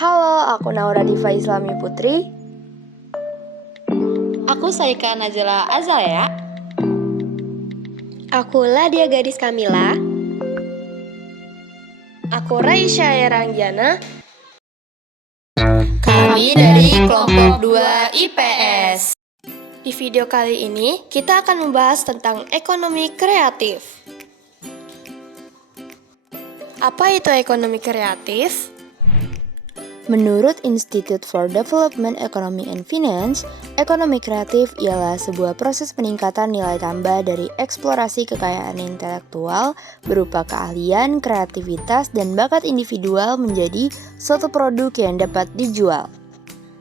Halo, aku Naura Diva Islami Putri. Aku Saika Najla Azalea. Aku Ladia Gadis Kamila. Aku Raisya Erangjana. Kami dari kelompok 2 IPS. Di video kali ini, kita akan membahas tentang ekonomi kreatif. Apa itu ekonomi kreatif? Menurut Institute for Development Economy and Finance, ekonomi kreatif ialah sebuah proses peningkatan nilai tambah dari eksplorasi kekayaan intelektual berupa keahlian, kreativitas, dan bakat individual menjadi suatu produk yang dapat dijual.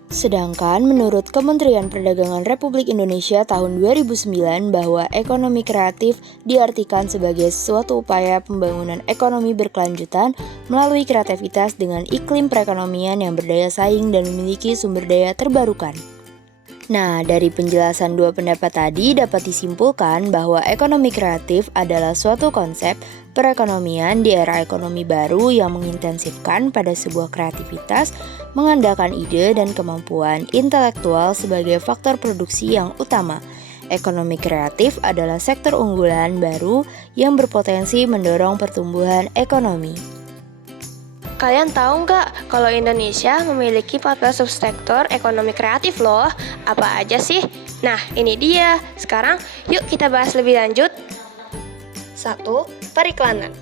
Sedangkan menurut Kementerian Perdagangan Republik Indonesia tahun 2009 bahwa ekonomi kreatif diartikan sebagai suatu upaya pembangunan ekonomi berkelanjutan melalui kreativitas dengan iklim perekonomian yang berdaya saing dan memiliki sumber daya terbarukan. Nah, dari penjelasan dua pendapat tadi dapat disimpulkan bahwa ekonomi kreatif adalah suatu konsep perekonomian di era ekonomi baru yang mengintensifkan pada sebuah kreativitas, mengandalkan ide dan kemampuan intelektual sebagai faktor produksi yang utama. Ekonomi kreatif adalah sektor unggulan baru yang berpotensi mendorong pertumbuhan ekonomi. Kalian tahu nggak kalau Indonesia memiliki 14 subsektor ekonomi kreatif loh? Apa aja sih? Nah, ini dia. Sekarang yuk kita bahas lebih lanjut. 1. Periklanan.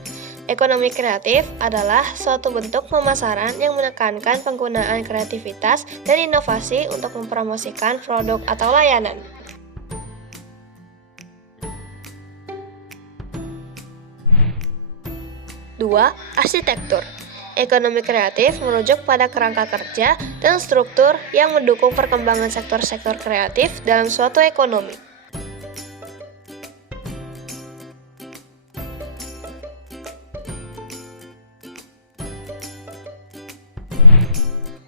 Ekonomi kreatif adalah suatu bentuk pemasaran yang menekankan penggunaan kreativitas dan inovasi untuk mempromosikan produk atau layanan. 2. Arsitektur. Ekonomi kreatif merujuk pada kerangka kerja dan struktur yang mendukung perkembangan sektor-sektor kreatif dalam suatu ekonomi.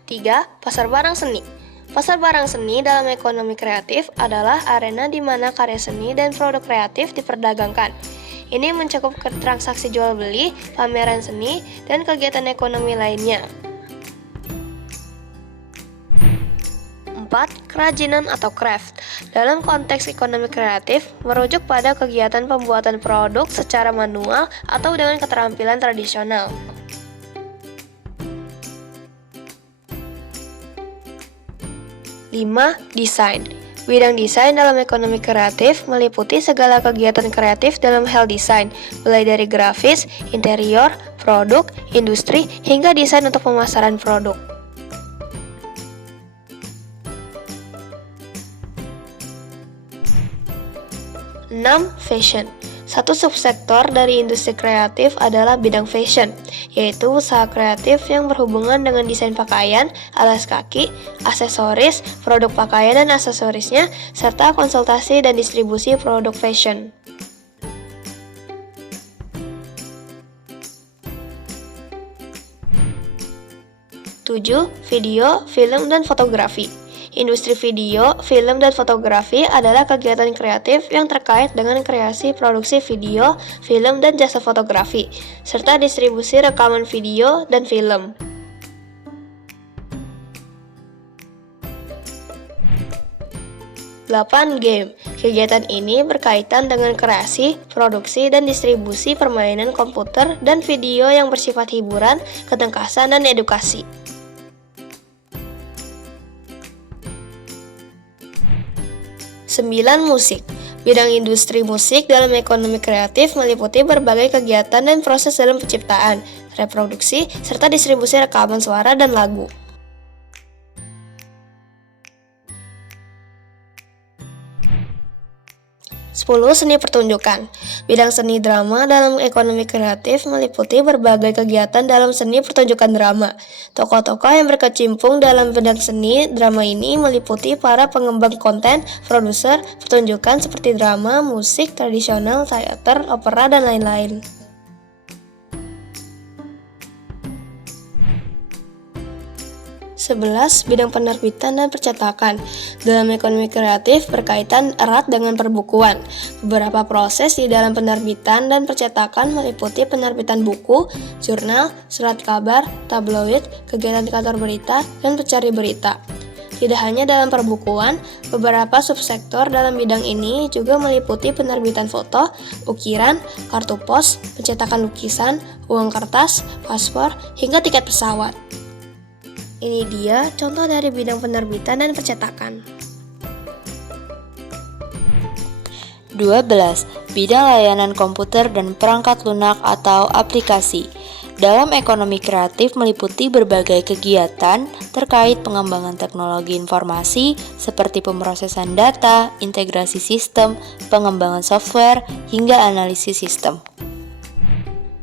3. Pasar barang seni. Pasar barang seni dalam ekonomi kreatif adalah arena di mana karya seni dan produk kreatif diperdagangkan. Ini mencakup transaksi jual beli, pameran seni, dan kegiatan ekonomi lainnya. 4. Kerajinan atau craft. Dalam konteks ekonomi kreatif, merujuk pada kegiatan pembuatan produk secara manual atau dengan keterampilan tradisional. 5. Desain. Bidang desain dalam ekonomi kreatif meliputi segala kegiatan kreatif dalam hal desain, mulai dari grafis, interior, produk, industri, hingga desain untuk pemasaran produk. 6. Fashion. Satu subsektor dari industri kreatif adalah bidang fashion, yaitu usaha kreatif yang berhubungan dengan desain pakaian, alas kaki, aksesoris, produk pakaian dan aksesorisnya, serta konsultasi dan distribusi produk fashion. 7. Video, film, dan fotografi. Industri video, film, dan fotografi adalah kegiatan kreatif yang terkait dengan kreasi produksi video, film, dan jasa fotografi, serta distribusi rekaman video dan film. 8. Game. Kegiatan ini berkaitan dengan kreasi, produksi, dan distribusi permainan komputer dan video yang bersifat hiburan, ketangkasan, dan edukasi. 9. Musik. Bidang industri musik dalam ekonomi kreatif meliputi berbagai kegiatan dan proses dalam penciptaan, reproduksi, serta distribusi rekaman suara dan lagu. 10. Seni pertunjukan. Bidang seni drama dalam ekonomi kreatif meliputi berbagai kegiatan dalam seni pertunjukan drama. Tokoh-tokoh yang berkecimpung dalam bidang seni drama ini meliputi para pengembang konten, produser, pertunjukan seperti drama, musik, tradisional, teater, opera, dan lain-lain. 11. Bidang penerbitan dan percetakan. Dalam ekonomi kreatif berkaitan erat dengan perbukuan. Beberapa proses di dalam penerbitan dan percetakan meliputi penerbitan buku, jurnal, surat kabar, tabloid, kegiatan di kantor berita, dan pencari berita. Tidak hanya dalam perbukuan, beberapa subsektor dalam bidang ini juga meliputi penerbitan foto, ukiran, kartu pos, pencetakan lukisan, uang kertas, paspor, hingga tiket pesawat. Ini dia contoh dari bidang penerbitan dan percetakan. 12. Bidang layanan komputer dan perangkat lunak atau aplikasi. Dalam ekonomi kreatif meliputi berbagai kegiatan terkait pengembangan teknologi informasi seperti pemrosesan data, integrasi sistem, pengembangan software, hingga analisis sistem.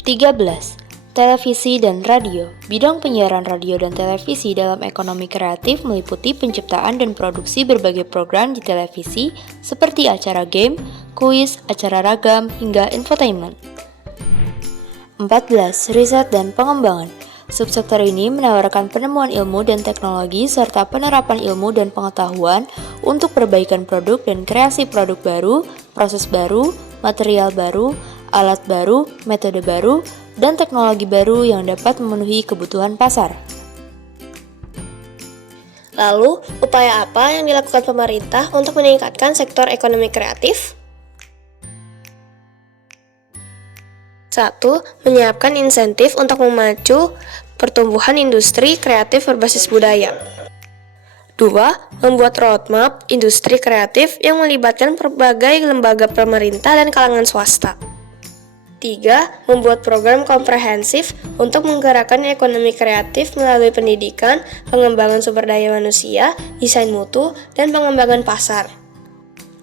13. Televisi dan radio. Bidang penyiaran radio dan televisi dalam ekonomi kreatif meliputi penciptaan dan produksi berbagai program di televisi seperti acara game, kuis, acara ragam, hingga infotainment. 14. Riset dan pengembangan. Subsektor ini menawarkan penemuan ilmu dan teknologi serta penerapan ilmu dan pengetahuan untuk perbaikan produk dan kreasi produk baru, proses baru, material baru, alat baru, metode baru, dan teknologi baru yang dapat memenuhi kebutuhan pasar. Lalu, upaya apa yang dilakukan pemerintah untuk meningkatkan sektor ekonomi kreatif? 1. Menyiapkan insentif untuk memacu pertumbuhan industri kreatif berbasis budaya. 2. Membuat roadmap industri kreatif yang melibatkan berbagai lembaga pemerintah dan kalangan swasta. 3. Membuat program komprehensif untuk menggerakkan ekonomi kreatif melalui pendidikan, pengembangan sumber daya manusia, desain mutu, dan pengembangan pasar.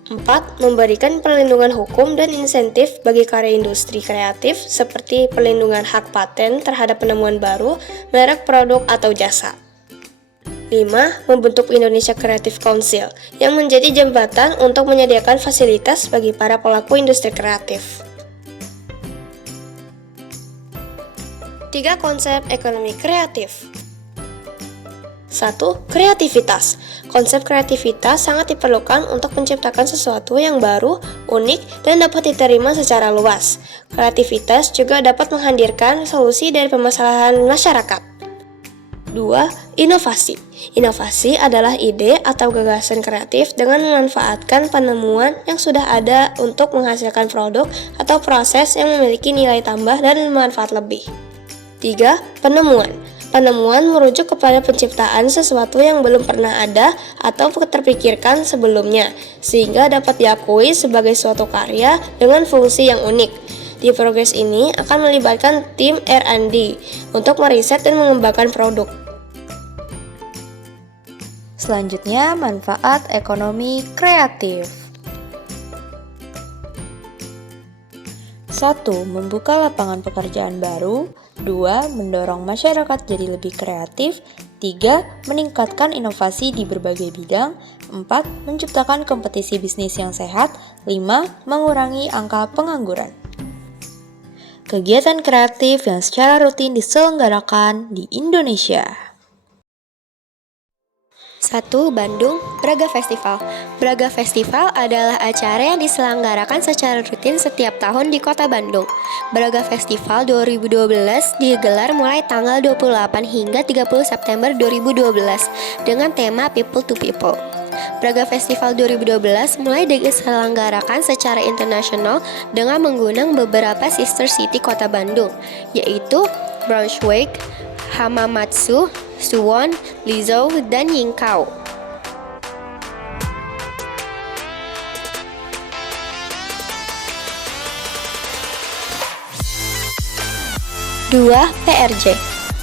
4. Memberikan perlindungan hukum dan insentif bagi karya industri kreatif seperti perlindungan hak paten terhadap penemuan baru, merek produk atau jasa. 5. Membentuk Indonesia Creative Council yang menjadi jembatan untuk menyediakan fasilitas bagi para pelaku industri kreatif. 3 konsep ekonomi kreatif. 1. Kreativitas. Konsep kreativitas sangat diperlukan untuk menciptakan sesuatu yang baru, unik, dan dapat diterima secara luas. Kreativitas juga dapat menghadirkan solusi dari permasalahan masyarakat. 2. Inovasi. Inovasi adalah ide atau gagasan kreatif dengan memanfaatkan penemuan yang sudah ada untuk menghasilkan produk atau proses yang memiliki nilai tambah dan manfaat lebih. 3. Penemuan. Penemuan merujuk kepada penciptaan sesuatu yang belum pernah ada atau terpikirkan sebelumnya, sehingga dapat diakui sebagai suatu karya dengan fungsi yang unik. Di progres ini akan melibatkan tim R&D untuk meriset dan mengembangkan produk. Selanjutnya, manfaat ekonomi kreatif. 1. Membuka lapangan pekerjaan baru. 2. Mendorong masyarakat jadi lebih kreatif. 3. Meningkatkan inovasi di berbagai bidang. 4. Menciptakan kompetisi bisnis yang sehat. 5. Mengurangi angka pengangguran. Kegiatan kreatif yang secara rutin diselenggarakan di Indonesia. 1. Bandung Braga Festival. Braga Festival adalah acara yang diselenggarakan secara rutin setiap tahun di Kota Bandung. Braga Festival 2012 digelar mulai tanggal 28 hingga 30 September 2012 dengan tema People to People. Braga Festival 2012 mulai diselenggarakan secara internasional dengan menggunakan beberapa sister city Kota Bandung, yaitu Braunschweig, Hamamatsu, Suwon, Lizhou, dan Yingkou. 2. PRJ.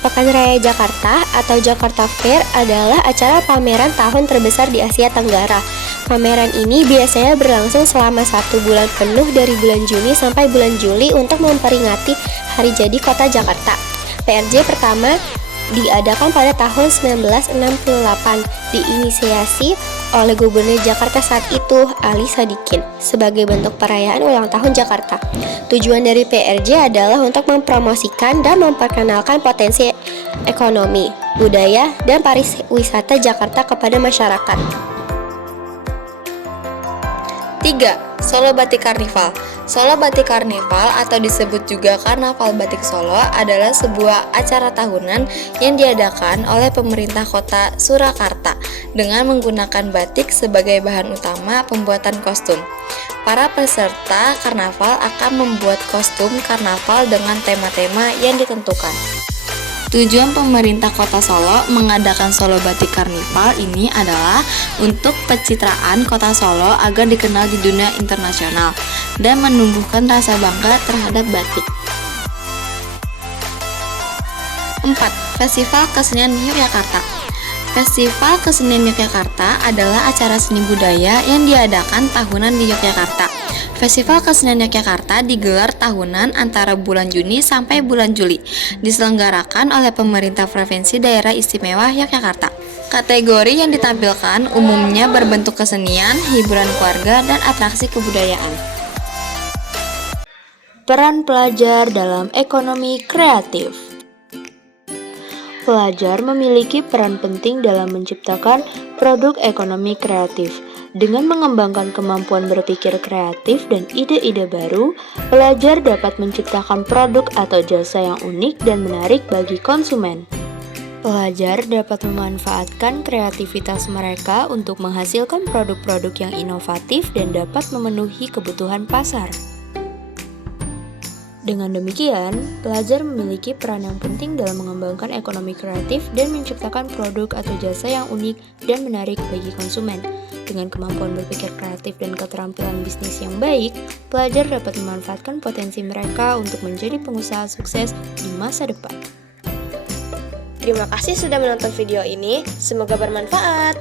Pekan Raya Jakarta atau Jakarta Fair adalah acara pameran tahun terbesar di Asia Tenggara. Pameran ini biasanya berlangsung selama 1 bulan penuh dari bulan Juni sampai bulan Juli untuk memperingati Hari Jadi Kota Jakarta. PRJ pertama diadakan pada tahun 1968, diinisiasi oleh Gubernur Jakarta saat itu, Ali Sadikin, sebagai bentuk perayaan ulang tahun Jakarta. Tujuan dari PRJ adalah untuk mempromosikan dan memperkenalkan potensi ekonomi, budaya, dan pariwisata Jakarta kepada masyarakat. 3. Solo Batik Karnival. Solo Batik Karnival atau disebut juga Karnaval Batik Solo adalah sebuah acara tahunan yang diadakan oleh pemerintah kota Surakarta dengan menggunakan batik sebagai bahan utama pembuatan kostum. Para peserta karnaval akan membuat kostum karnaval dengan tema-tema yang ditentukan. Tujuan pemerintah kota Solo mengadakan Solo Batik Karnival ini adalah untuk pencitraan kota Solo agar dikenal di dunia internasional dan menumbuhkan rasa bangga terhadap batik. 4. Festival Kesenian Yogyakarta. Festival Kesenian Yogyakarta adalah acara seni budaya yang diadakan tahunan di Yogyakarta. Festival Kesenian Yogyakarta digelar tahunan antara bulan Juni sampai bulan Juli. Diselenggarakan oleh pemerintah Provinsi Daerah Istimewa Yogyakarta. Kategori yang ditampilkan umumnya berbentuk kesenian, hiburan keluarga, dan atraksi kebudayaan. Peran pelajar dalam ekonomi kreatif. Pelajar memiliki peran penting dalam menciptakan produk ekonomi kreatif. Dengan mengembangkan kemampuan berpikir kreatif dan ide-ide baru, pelajar dapat menciptakan produk atau jasa yang unik dan menarik bagi konsumen. Pelajar dapat memanfaatkan kreativitas mereka untuk menghasilkan produk-produk yang inovatif dan dapat memenuhi kebutuhan pasar. Dengan demikian, pelajar memiliki peran yang penting dalam mengembangkan ekonomi kreatif dan menciptakan produk atau jasa yang unik dan menarik bagi konsumen. Dengan kemampuan berpikir kreatif dan keterampilan bisnis yang baik, pelajar dapat memanfaatkan potensi mereka untuk menjadi pengusaha sukses di masa depan. Terima kasih sudah menonton video ini, semoga bermanfaat.